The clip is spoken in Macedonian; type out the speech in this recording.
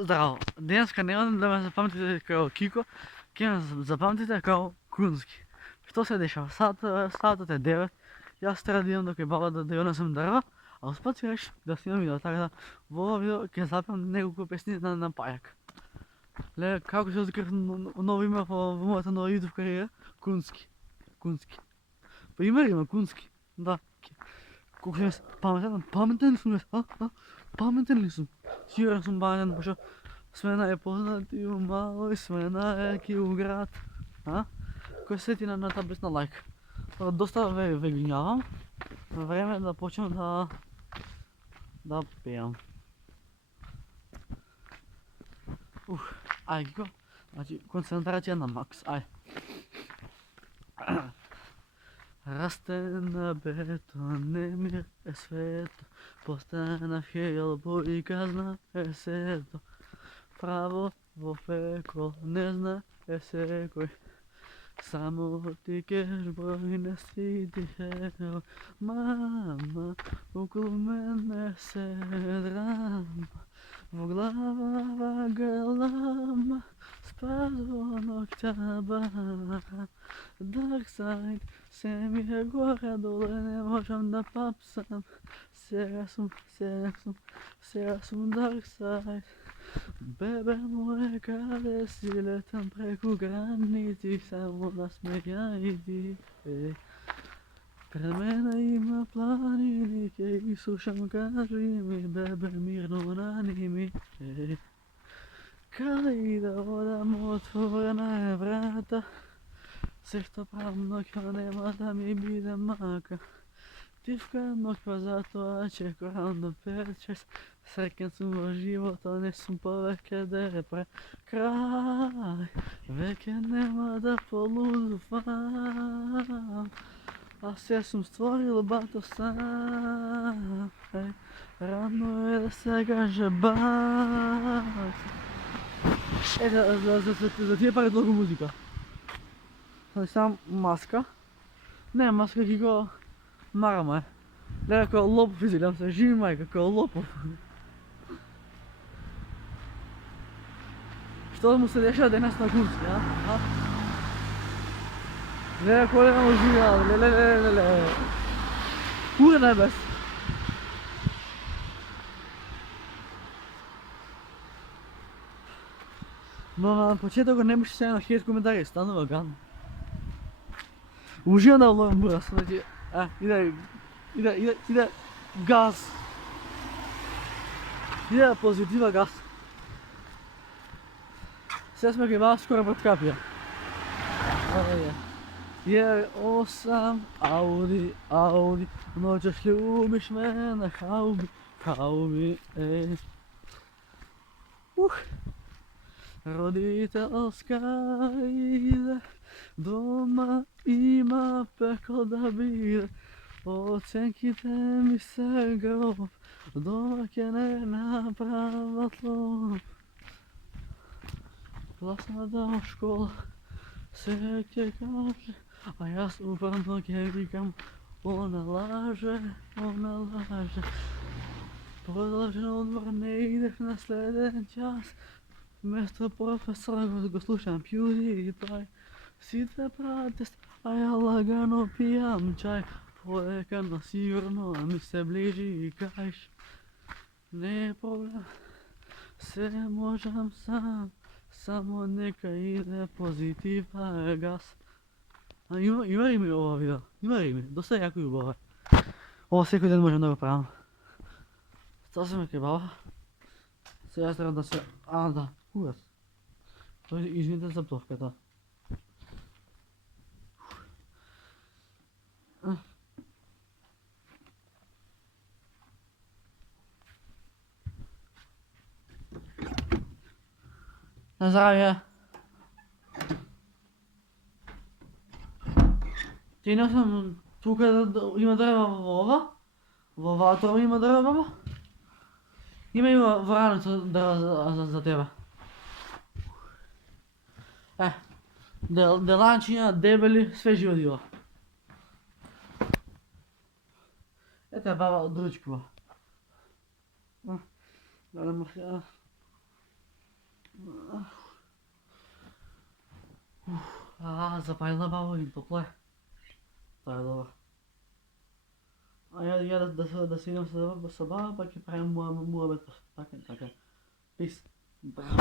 Zdravo, dneska nemam da me zapamtite kao Kiko, ker me zapamtite kao Kunski. Što se dešava? Сатът е 9, и аз трябва да идам до кебаба да донесем дърва, а успът си реш да снимам видео, така да в това видео ќе запевам неколку песни на Пајак. Леле, како се открих ново име во мојата нова YouTube кариера? Kunski. Kunski. Па има Kunski. Да. Колко съм паметен ли съм? Паметен ли съм? Сигурен съм паметен, пошо сме най-познати у мало и сме най-килоград. Кой се сети на таблет на лайк? Доста ве глинявам. Време е да почнем да пеям. Ай, Кико. Значи, концентрация на макс. Ай. Растена бетонен мир е свето, постанах хелбо и казна е сето. Право во пекло не зна е секој, само ти кеш број не си тихеро. Мама, околу мене се драма, во глава галама, спазво ноќта бара. Dark side, се ми е горе доле, не можам да папсам. Сега сум dark side. Бебе моје, каде си, летам преку граници, само насмеја иди. Пред мене има планини, ке ги слушам, кажи ми, бебе, мирно рани ми. Каде и да одам, отворена е врата. Се што правам ноќа нема да ми биде мака. Тивка ноќа затоа че корам до 5-6. Среќен сум во животот, не сум повеќе депре крај. Веќе нема да полудувам. А се сум створил бато сам. Рано е да се каже бак. За тие пари толку музика. Сам маска. Не, маска ги го мараме. Леле, као лопов изгледам се, живи мајка, као лопов. Што му се дешава денес на Kunski, Леле, колена му живеа, леле. Куре небес. Но на почетокот не беше сега на 1000 коментари, станува гадно. Уживам да вловам бурас, значи, иде газ. Иде позитива газ. Сега сме кај скоро пред Капија. Е 8 Ауди, ноќаш љубиш ме на хауби, Родителска иде, дома има пекло да биде. Оценките ми се гроб, дома ќе не направат лоб. Класната школа се ќе каже, а јас упорно ќе викам, она лаже. Продолжен одмор, не идеш на следен час. Вместо професора го слушам PewDiePie. Сите пратест, а ја лагано пијам чај. Полека, но сигурно ми се ближи кај. Не е проблем, се можам сам. Само нека иде позитива газ. Има рими ова видео, има рими, доста јако и убаво. Ова секој ден можем да го правам. Стал сме кебаба. Сега треба да се... да, курас. Извините за пловката. На здравје. Ти не сам тука има дрва во ова? Во оваа торба има дрва, баба? Има во рането дрва за тебе. Деланчиња, дебели, све живо диво. Ете баба дручкува. Да не може... Zapalila baba in tople. To je dobro. A ja da se idem sa baba, pa će pravim moja tako. Peace. Bravo.